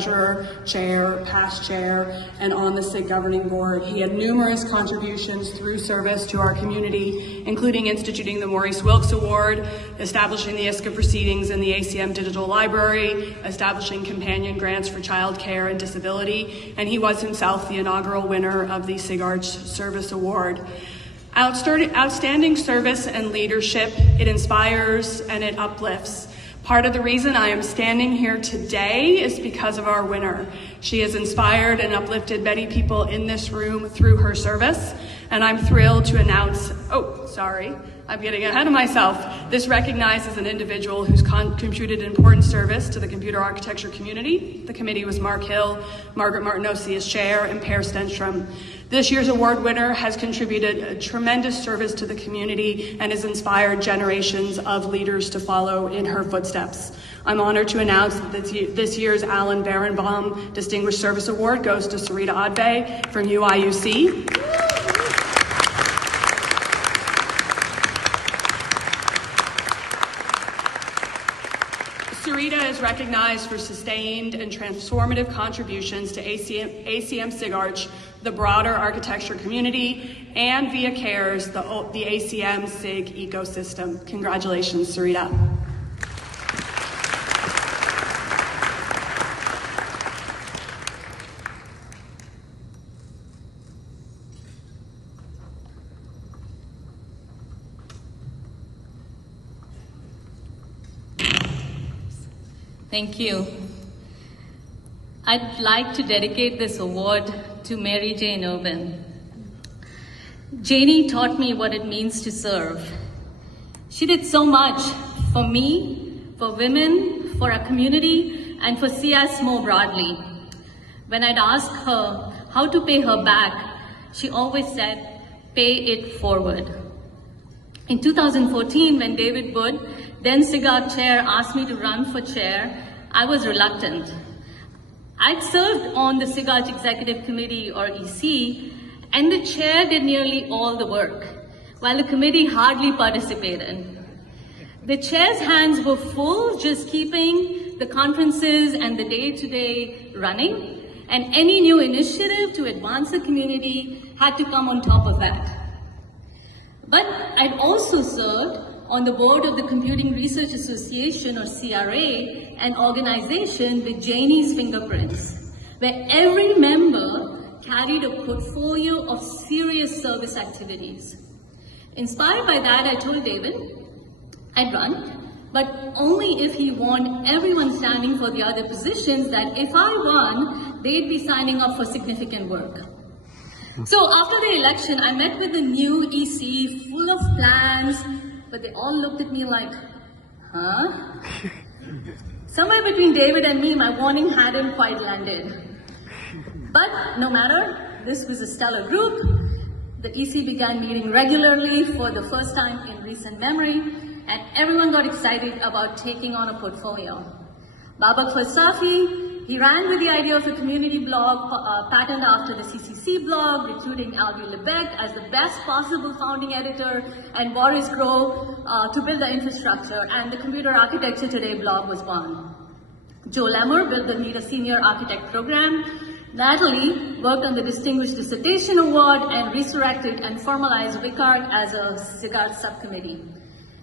treasurer, chair, past chair, and on the SIG governing board. He had numerous contributions through service to our community, including instituting the Maurice Wilkes Award, establishing the ISCA proceedings in the ACM Digital Library, establishing companion grants for child care and disability, and he was himself the inaugural winner of the SIGARCH Service Award. Outstanding service and leadership, it inspires and it uplifts. Part of the reason I am standing here today is because of our winner. She has inspired and uplifted many people in this room through her service, and I'm thrilled to announce, I'm getting ahead of myself. This recognizes an individual who's contributed important service to the computer architecture community. The committee was Mark Hill, Margaret Martinosi as chair, and Per Stenstrom. This year's award winner has contributed a tremendous service to the community and has inspired generations of leaders to follow in her footsteps. I'm honored to announce that this year's Alan Berenbaum Distinguished Service Award goes to Sarita Adve from UIUC. Sarita is recognized for sustained and transformative contributions to ACM SIGARCH, the broader architecture community, and via CARES, the ACM SIG ecosystem. Congratulations, Sarita. Thank you. I'd like to dedicate this award to Mary Jane Irvin. Janie taught me what it means to serve. She did so much for me, for women, for our community, and for CS more broadly. When I'd ask her how to pay her back, she always said, pay it forward. In 2014, when David Wood, then SIGARCH chair, asked me to run for chair, I was reluctant. I'd served on the SIGARCH Executive Committee, or EC, and the chair did nearly all the work, while the committee hardly participated. The chair's hands were full just keeping the conferences and the day-to-day running, and any new initiative to advance the community had to come on top of that. But I'd also served on the board of the Computing Research Association, or CRA, an organization with Janie's fingerprints, where every member carried a portfolio of serious service activities. Inspired by that, I told David I'd run, but only if he warned everyone standing for the other positions that if I won, they'd be signing up for significant work. So after the election, I met with the new EC full of plans, but they all looked at me like, huh? Somewhere between David and me, my warning hadn't quite landed. But no matter, this was a stellar group. The EC began meeting regularly for the first time in recent memory, and everyone got excited about taking on a portfolio. Baba Khosafi, he ran with the idea of a community blog patterned after the CCC blog, recruiting Alvi Lebec as the best possible founding editor, and Boris Groh to build the infrastructure, and the Computer Architecture Today blog was born. Joe Lemmer built the Meet a Senior Architect program. Natalie worked on the Distinguished Dissertation Award and resurrected and formalized VICART as a SIGARCH subcommittee.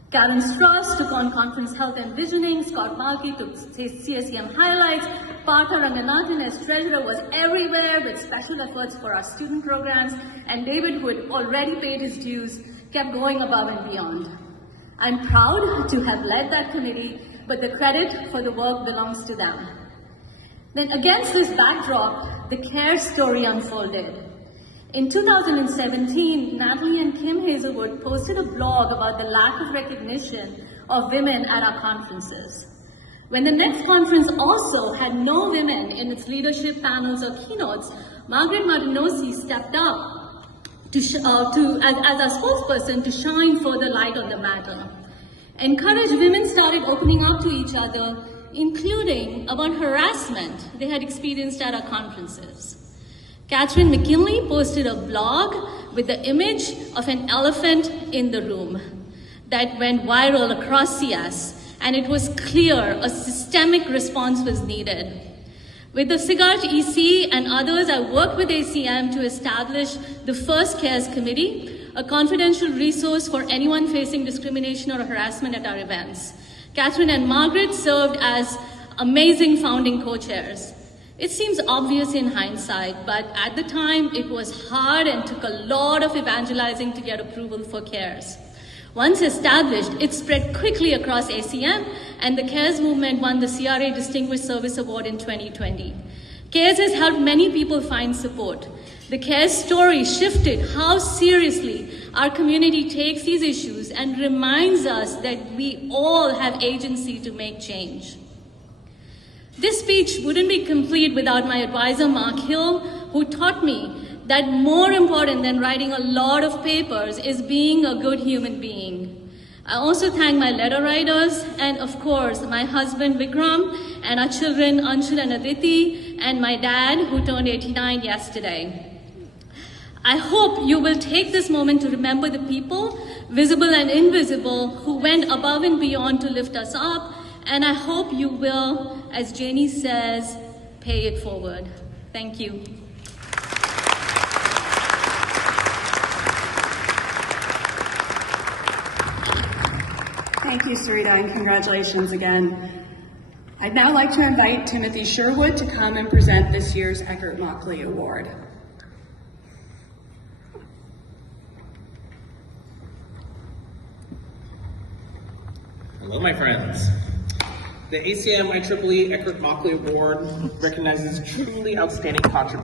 Karen Strauss took on conference health and visioning. Scott Malky took CSEM highlights. Partha Ranganathan as treasurer was everywhere with special efforts for our student programs. And David, who had already paid his dues, kept going above and beyond. I'm proud to have led that committee, but the credit for the work belongs to them. Then against this backdrop, the CARE story unfolded. In 2017, Natalie and Kim Hazelwood posted a blog about the lack of recognition of women at our conferences. When the next conference also had no women in its leadership panels or keynotes, Margaret Martinosi stepped up as our spokesperson to shine further light on the matter. Encouraged women started opening up to each other, including about harassment they had experienced at our conferences. Catherine McKinley posted a blog with the image of an elephant in the room that went viral across CS, and it was clear a systemic response was needed. With the SIGARCH EC and others, I worked with ACM to establish the first CARES Committee, a confidential resource for anyone facing discrimination or harassment at our events. Catherine and Margaret served as amazing founding co-chairs. It seems obvious in hindsight, but at the time it was hard and took a lot of evangelizing to get approval for CARES. Once established, it spread quickly across ACM, and the CARES movement won the CRA Distinguished Service Award in 2020. CARES has helped many people find support. The CARES story shifted how seriously our community takes these issues and reminds us that we all have agency to make change. This speech wouldn't be complete without my advisor, Mark Hill, who taught me that more important than writing a lot of papers is being a good human being. I also thank my letter writers and, of course, my husband, Vikram, and our children, Anshul and Aditi, and my dad, who turned 89 yesterday. I hope you will take this moment to remember the people, visible and invisible, who went above and beyond to lift us up, and I hope you will, as Janie says, pay it forward. Thank you. Thank you, Sarita, and congratulations again. I'd now like to invite Timothy Sherwood to come and present this year's Eckert-Mockley Award. Hello, my friends. The ACM IEEE Eckert-Mockley Award recognizes truly outstanding contributions